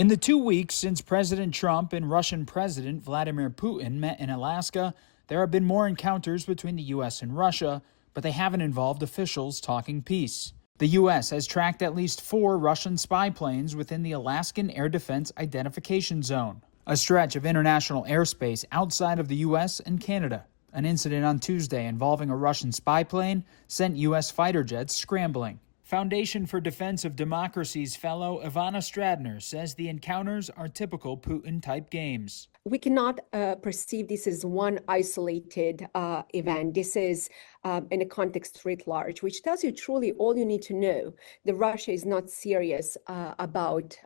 In the 2 weeks since President Trump and Russian President Vladimir Putin met in Alaska, there have been more encounters between the U.S. and Russia, but they haven't involved officials talking peace. The U.S. has tracked at least 4 Russian spy planes within the Alaskan Air Defense Identification Zone, a stretch of international airspace outside of the U.S. and Canada. An incident on Tuesday involving a Russian spy plane sent U.S. fighter jets scrambling. Foundation for Defense of Democracy's fellow Ivana Stradner says the encounters are typical Putin-type games. We cannot perceive this as one isolated event. This is in a context writ large, which tells you truly all you need to know that Russia is not serious about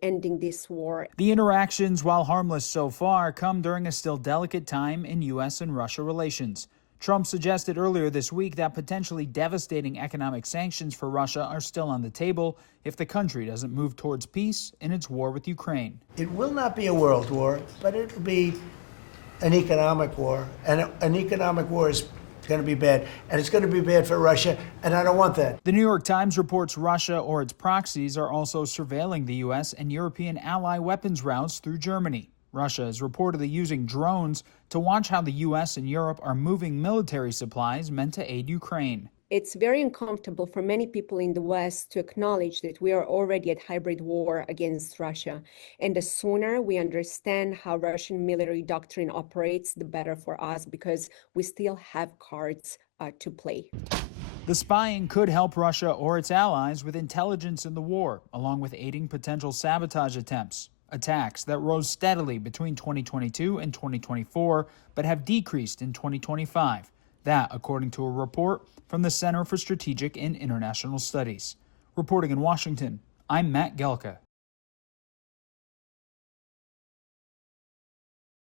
ending this war. The interactions, while harmless so far, come during a still delicate time in U.S. and Russia relations. Trump suggested earlier this week that potentially devastating economic sanctions for Russia are still on the table if the country doesn't move towards peace in its war with Ukraine. It will not be a world war, but it will be an economic war. And an economic war is going to be bad. And it's going to be bad for Russia, and I don't want that. The New York Times reports Russia or its proxies are also surveilling the U.S. and European ally weapons routes through Germany. Russia is reportedly using drones to watch how the U.S. and Europe are moving military supplies meant to aid Ukraine. It's very uncomfortable for many people in the West to acknowledge that we are already at hybrid war against Russia. And the sooner we understand how Russian military doctrine operates, the better for us, because we still have cards to play. The spying could help Russia or its allies with intelligence in the war, along with aiding potential sabotage attempts. Attacks that rose steadily between 2022 and 2024, but have decreased in 2025. That, according to a report from the Center for Strategic and International Studies. Reporting in Washington, I'm Matt Gelka.